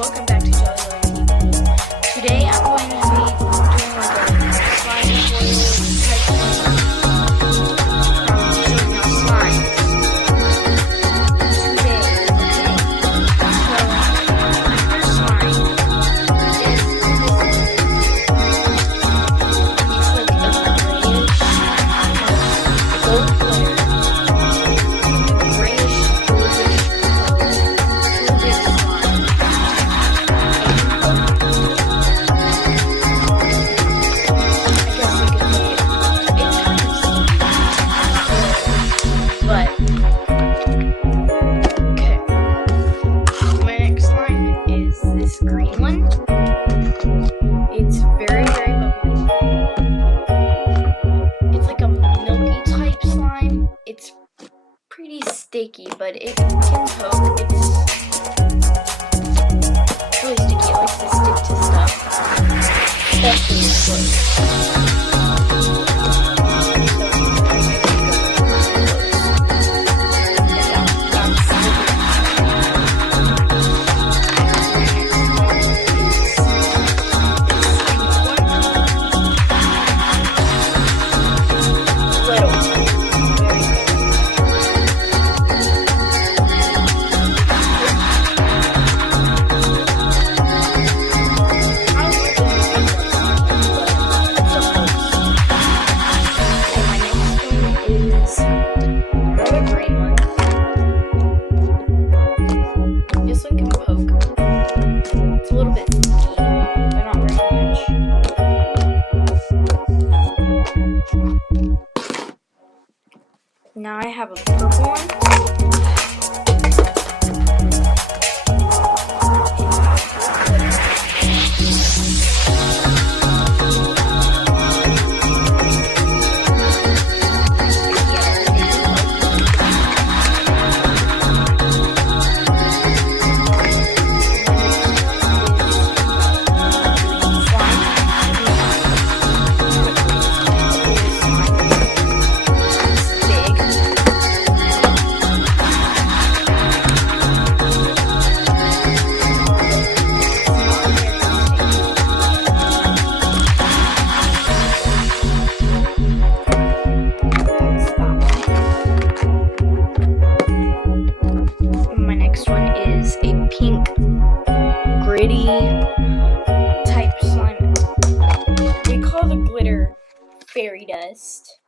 welcome back to Jolly Lily TV. Today I'm going to be doing like a slime tutorial type thing. Showing how slime. Today, okay. So, my first slime is this. It's like a grayish, gold glitter. Grayish, goldish color. Really big slime. Pretty sticky, but it can poke. It's really sticky. It likes to stick to stuff, especially in clothes. Now I have a purple one. Gritty type slime. We call the glitter fairy dust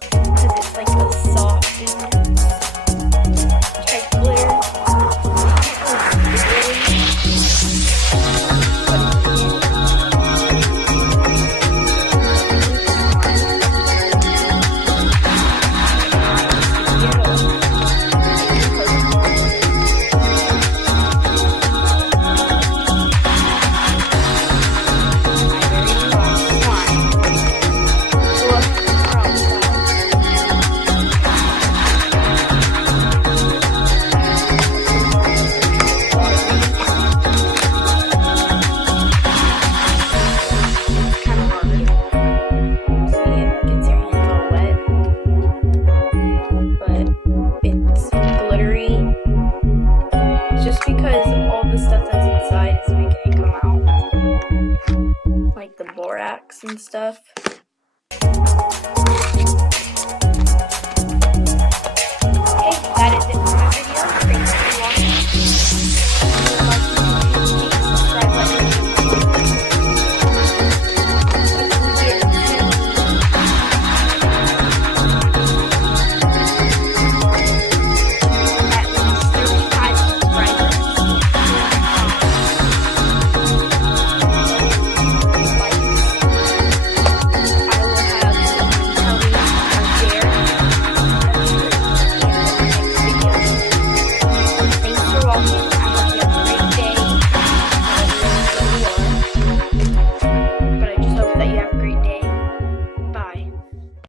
because it's like a soft type glitter. Because all the stuff that's inside is making it come out, like the borax and stuff. Okay, that is it for my video. Thanks for watching.